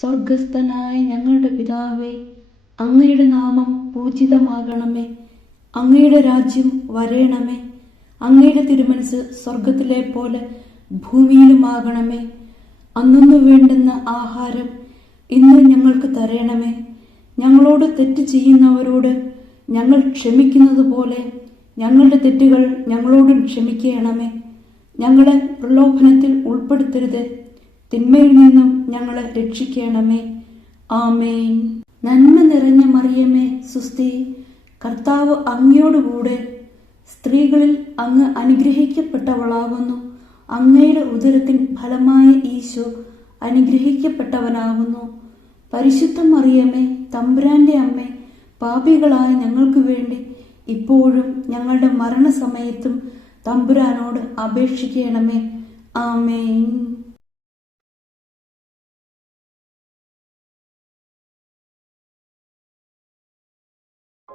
സ്വർഗസ്ഥനായ ഞങ്ങളുടെ പിതാവേ, അങ്ങയുടെ നാമം പൂജിതമാകണമേ. അങ്ങയുടെ രാജ്യം വരേണമേ. അങ്ങയുടെ തിരുമനസ് സ്വർഗത്തിലെ പോലെ ഭൂമിയിലുമാകണമേ. അന്നു വേണ്ടുന്ന ആഹാരം ഇന്ന് ഞങ്ങൾക്ക് തരണമേ. ഞങ്ങളോട് തെറ്റ് ചെയ്യുന്നവരോട് ഞങ്ങൾ ക്ഷമിക്കുന്നത് പോലെ ഞങ്ങളുടെ തെറ്റുകൾ ഞങ്ങളോടും ക്ഷമിക്കണമേ. ഞങ്ങളെ പ്രലോഭനത്തിൽ ഉൾപ്പെടുത്തരുത്, തിന്മയിൽ നിന്നും ഞങ്ങളെ രക്ഷിക്കണമേ. ആമേൻ. നന്മ നിറഞ്ഞ മറിയമേ, സുസ്തി, കർത്താവ് അങ്ങയോടുകൂടെ സ്ത്രീകളിൽ അങ്ങ് അനുഗ്രഹിക്കപ്പെട്ടവളാകുന്നു. അങ്ങയുടെ ഉദരത്തിൻ ഫലമായ ഈശോ അനുഗ്രഹിക്കപ്പെട്ടവനാകുന്നു. പരിശുദ്ധ മറിയമേ, തമ്പുരാന്റെ അമ്മേ, പാപികളായ ഞങ്ങൾക്ക് വേണ്ടി ഇപ്പോഴും ഞങ്ങളുടെ മരണസമയത്തും തമ്പുരാനോട് അപേക്ഷിക്കണമേ. ആമേൻ.